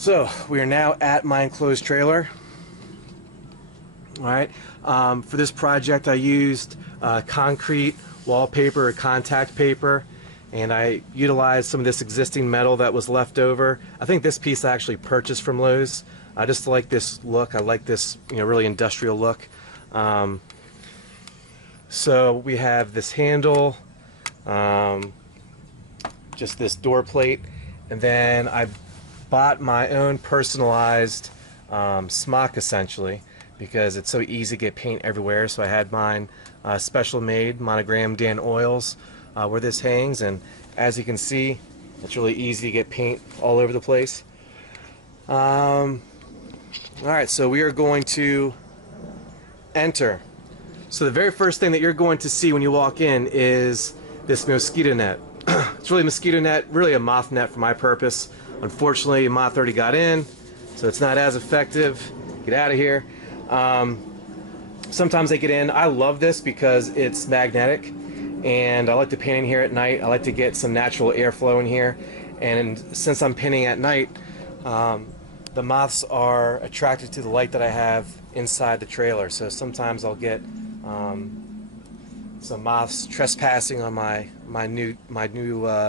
So we are now at my enclosed trailer. All right. For this project, I used concrete wallpaper or contact paper, and I utilized some of this existing metal that was left over. I think this piece I actually purchased from Lowe's. I just like this look. I like this, really industrial look. So we have this handle, just this door plate, and then I bought my own personalized smock essentially, because it's so easy to get paint everywhere. So I had mine special made, monogram Dan Oils, where this hangs, and as you can see, it's really easy to get paint all over the place. Alright, so we are going to enter. So the very first thing that you're going to see when you walk in is this mosquito net. It's really a mosquito net, really a moth net for my purpose. Unfortunately, a moth already got in, so it's not as effective. Get out of here. Sometimes they get in. I love this because it's magnetic, and I like to paint in here at night. I like to get some natural airflow in here, and since I'm painting at night, the moths are attracted to the light that I have inside the trailer. So sometimes I'll get some moths trespassing on my new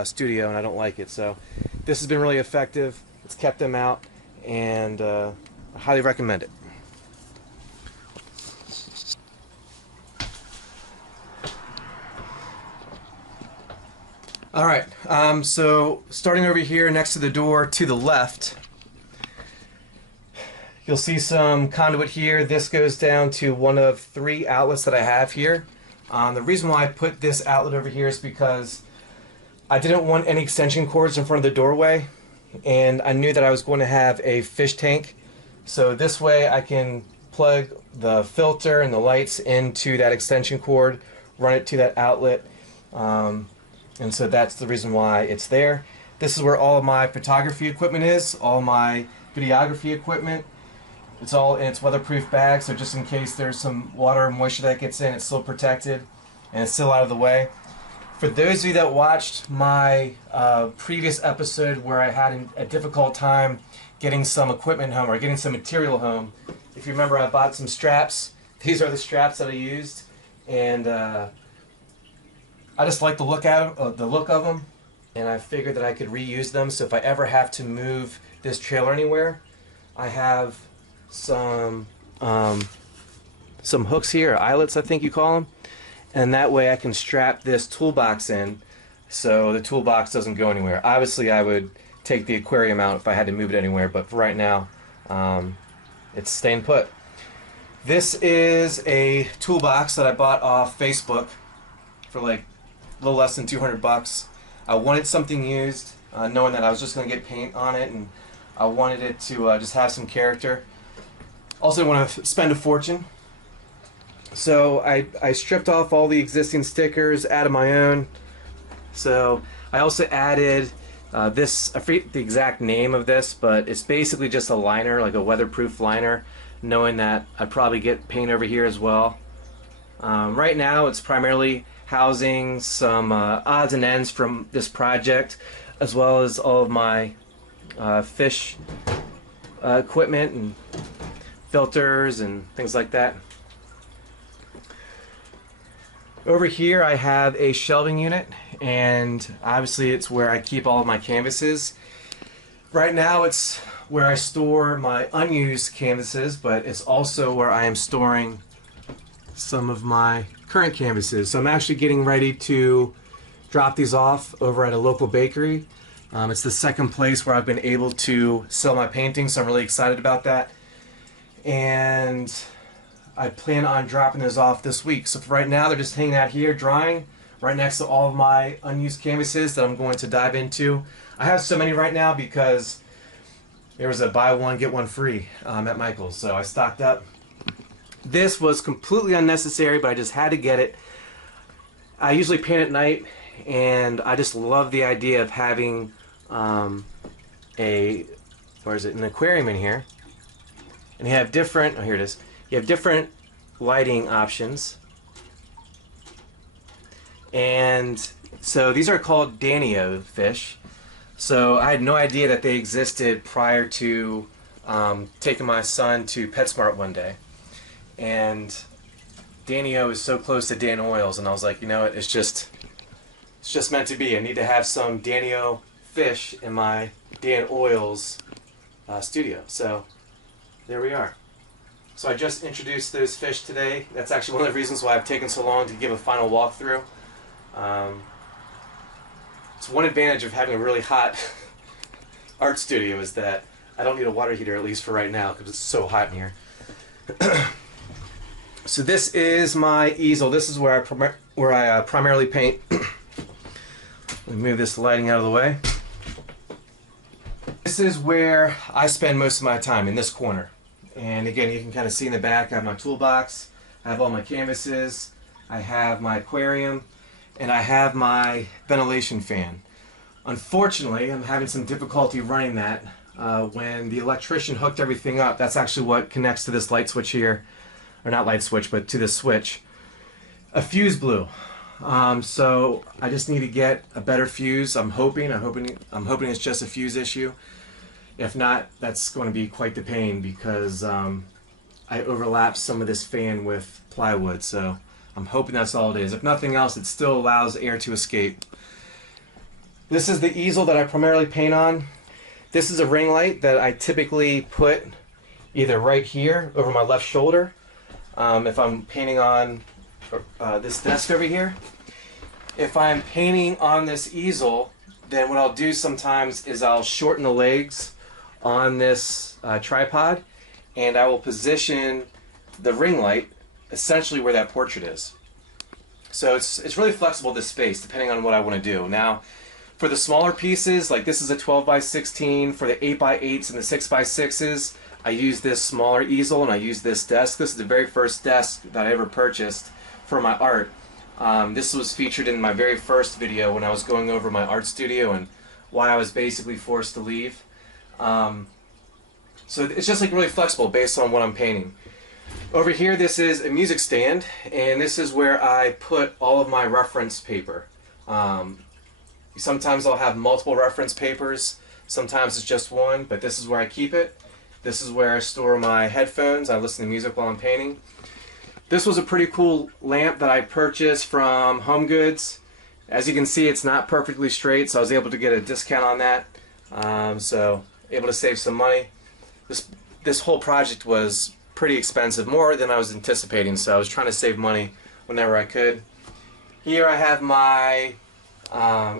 studio, and I don't like it. So this has been really effective. It's kept them out, and I highly recommend it. Alright, so starting over here next to the door to the left, you'll see some conduit here. This goes down to one of 3 outlets that I have here. The reason why I put this outlet over here is because I didn't want any extension cords in front of the doorway, and I knew that I was going to have a fish tank. So this way I can plug the filter and the lights into that extension cord, run it to that outlet, and so that's the reason why it's there. This is where all of my photography equipment is, all my videography equipment. It's all in its weatherproof bag, so just in case there's some water or moisture that gets in, it's still protected and it's still out of the way. For those of you that watched my previous episode where I had a difficult time getting some equipment home or getting some material home, if you remember, I bought some straps. These are the straps that I used, and I just like the look of them, and I figured that I could reuse them. So if I ever have to move this trailer anywhere, I have some hooks here, or eyelets I think you call them, and that way I can strap this toolbox in so the toolbox doesn't go anywhere. Obviously I would take the aquarium out if I had to move it anywhere, but for right now it's staying put. This is a toolbox that I bought off Facebook for like a little less than 200 bucks. I wanted something used, knowing that I was just going to get paint on it, and I wanted it to just have some character. Also want to spend a fortune. So I stripped off all the existing stickers, added my own. So I also added this, I forget the exact name of this, but it's basically just a liner, like a weatherproof liner, knowing that I'd probably get paint over here as well. Right now it's primarily housing some odds and ends from this project, as well as all of my fish equipment and filters and things like that. Over here I have a shelving unit, and obviously it's where I keep all of my canvases. Right now it's where I store my unused canvases, but it's also where I am storing some of my current canvases. So I'm actually getting ready to drop these off over at a local bakery. It's the second place where I've been able to sell my paintings, so I'm really excited about that. And I plan on dropping those off this week. So for right now, they're just hanging out here drying right next to all of my unused canvases that I'm going to dive into. I have so many right now because there was a buy one get one free at Michael's, so I stocked up. This was completely unnecessary, but I just had to get it. I usually paint at night, and I just love the idea of having an aquarium in here. And you have different, oh here it is, you have different lighting options. And so these are called Danio fish. So I had no idea that they existed prior to taking my son to PetSmart one day. And Danny O is so close to Dan Oils, and I was like, you know what, it's just meant to be. I need to have some Danny O fish in my Dan Oils studio. So there we are. So I just introduced those fish today. That's actually one of the reasons why I've taken so long to give a final walkthrough. It's one advantage of having a really hot art studio is that I don't need a water heater, at least for right now, because it's so hot in here. So this is my easel. This is where I primarily paint. Let me move this lighting out of the way. This is where I spend most of my time, in this corner. And again, you can kind of see in the back, I have my toolbox, I have all my canvases, I have my aquarium, and I have my ventilation fan. Unfortunately, I'm having some difficulty running that. When the electrician hooked everything up, that's actually what connects to this light switch here, or not light switch, but to this switch. A fuse blew. So I just need to get a better fuse. I'm hoping it's just a fuse issue. If not, that's going to be quite the pain because I overlap some of this fan with plywood. So I'm hoping that's all it is. If nothing else, it still allows air to escape. This is the easel that I primarily paint on. This is a ring light that I typically put either right here over my left shoulder if I'm painting on this desk over here. If I'm painting on this easel, then what I'll do sometimes is I'll shorten the legs on this tripod, and I will position the ring light essentially where that portrait is. So it's really flexible, this space, depending on what I want to do. Now, for the smaller pieces, like this is a 12 by 16, for the 8 by 8s and the 6 by 6s, I use this smaller easel and I use this desk. This is the very first desk that I ever purchased for my art. This was featured in my very first video when I was going over my art studio and why I was basically forced to leave. So it's just like really flexible based on what I'm painting. Over here, this is a music stand, and this is where I put all of my reference paper. Sometimes I'll have multiple reference papers, sometimes it's just one, but this is where I keep it. This is where I store my headphones. I listen to music while I'm painting. This was a pretty cool lamp that I purchased from Home Goods. As you can see, it's not perfectly straight, so I was able to get a discount on that. So able to save some money. This whole project was pretty expensive, more than I was anticipating, so I was trying to save money whenever I could. Here I have my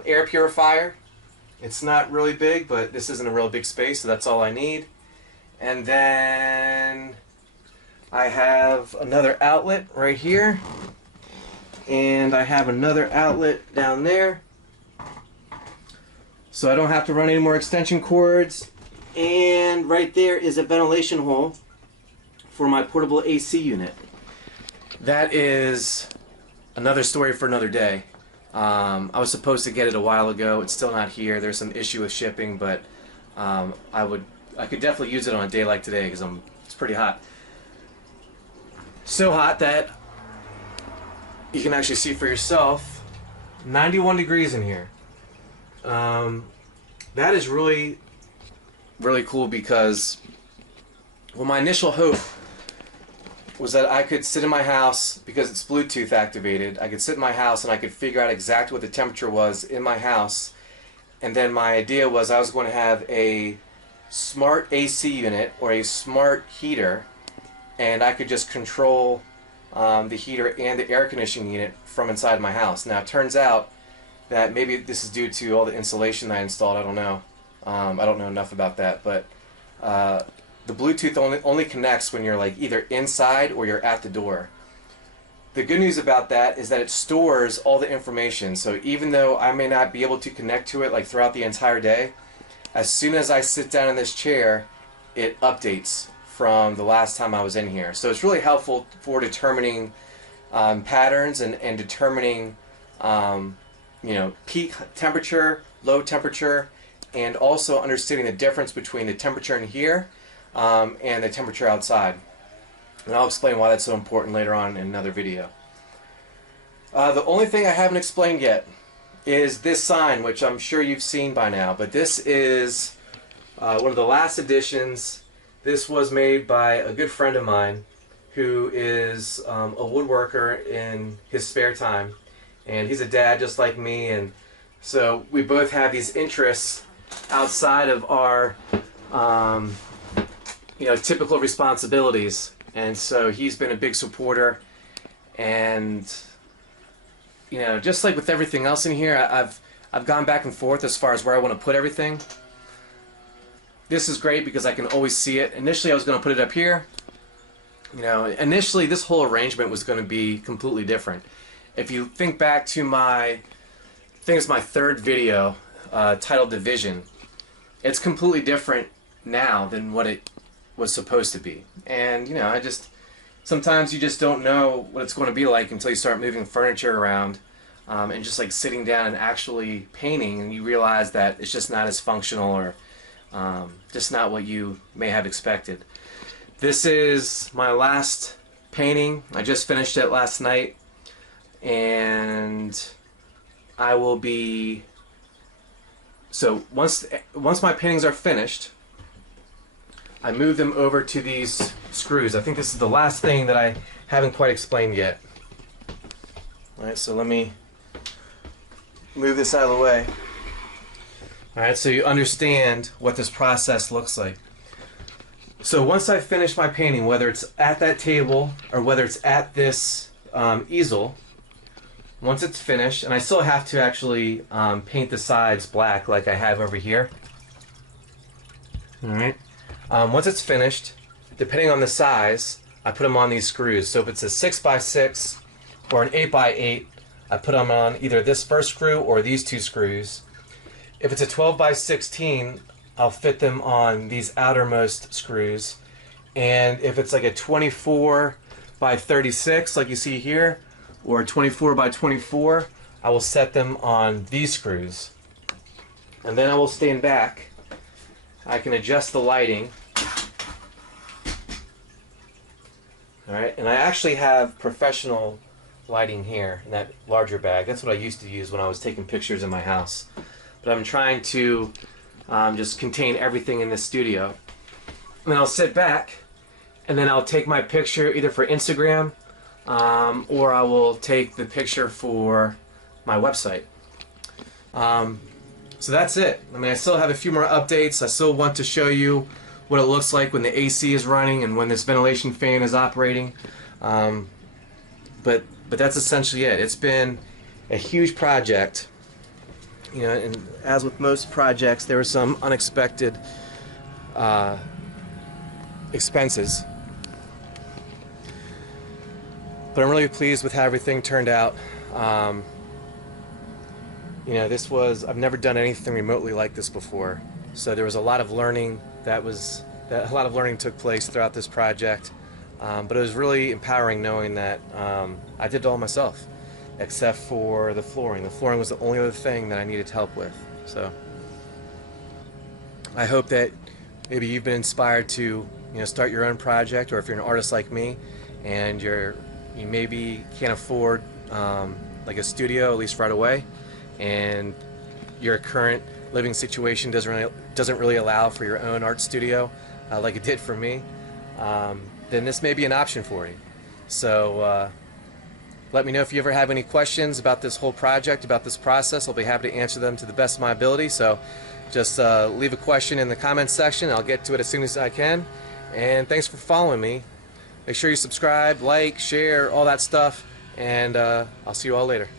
air purifier. It's not really big, but this isn't a real big space, so that's all I need. And then I have another outlet right here, and I have another outlet down there, so I don't have to run any more extension cords. And right there is a ventilation hole for my portable AC unit. That is another story for another day. I was supposed to get it a while ago. It's still not here. There's some issue with shipping, but I could definitely use it on a day like today because it's pretty hot. So hot that you can actually see for yourself. 91 degrees in here. That is really cool because, well, my initial hope was that I could sit in my house, because it's Bluetooth activated, I could sit in my house and I could figure out exactly what the temperature was in my house. And then my idea was I was going to have a smart AC unit or a smart heater, and I could just control the heater and the air conditioning unit from inside my house. Now it turns out that maybe this is due to all the insulation that I installed, I don't know. I don't know enough about that, but the Bluetooth only connects when you're like either inside or you're at the door. The good news about that is that it stores all the information, so even though I may not be able to connect to it like throughout the entire day, as soon as I sit down in this chair, it updates from the last time I was in here. So it's really helpful for determining patterns and determining peak temperature, low temperature, and also understanding the difference between the temperature in here and the temperature outside. And I'll explain why that's so important later on in another video. The only thing I haven't explained yet is this sign, which I'm sure you've seen by now, but this is one of the last editions. This was made by a good friend of mine who is a woodworker in his spare time, and he's a dad just like me, and so we both have these interests outside of our typical responsibilities, and so he's been a big supporter. And just like with everything else in here, I've gone back and forth as far as where I want to put everything. This is great because I can always see it. Initially I was going to put it up here. Initially this whole arrangement was going to be completely different. If you think back to I think it's my third video titled Division, it's completely different now than what it was supposed to be. And sometimes you just don't know what it's going to be like until you start moving furniture around and just like sitting down and actually painting, and you realize that it's just not as functional, or just not what you may have expected. This is my last painting. I just finished it last night, and I will be, so once my paintings are finished, I move them over to these screws. I think this is the last thing that I haven't quite explained yet. Alright, so let me move this out of the way. Alright, so you understand what this process looks like. So once I finish my painting, whether it's at that table or whether it's at this easel, once it's finished, and I still have to actually paint the sides black like I have over here. Alright. Once it's finished, depending on the size, I put them on these screws. So if it's a 6x6 or an 8x8, I put them on either this first screw or these two screws. If it's a 12x16, I'll fit them on these outermost screws. And if it's like a 24x36, like you see here, or 24x24, I will set them on these screws. And then I will stand back. I can adjust the lighting. Alright, and I actually have professional lighting here in that larger bag. That's what I used to use when I was taking pictures in my house. But I'm trying to just contain everything in this studio. And then I'll sit back, and then I'll take my picture either for Instagram, or I will take the picture for my website. So that's it. I mean, I still have a few more updates. I still want to show you what it looks like when the AC is running and when this ventilation fan is operating. But that's essentially it. It's been a huge project. And as with most projects, there were some unexpected expenses. But I'm really pleased with how everything turned out. I've never done anything remotely like this before. So there was a lot of learning a lot of learning took place throughout this project. But it was really empowering knowing that I did it all myself, except for the flooring. The flooring was the only other thing that I needed help with. So I hope that maybe you've been inspired to start your own project, or if you're an artist like me and you maybe can't afford like a studio, at least right away, and your current living situation doesn't really allow for your own art studio like it did for me, then this may be an option for you. So let me know if you ever have any questions about this whole project, about this process. I'll be happy to answer them to the best of my ability. So just leave a question in the comments section. I'll get to it as soon as I can. And thanks for following me. Make sure you subscribe, like, share, all that stuff, and I'll see you all later.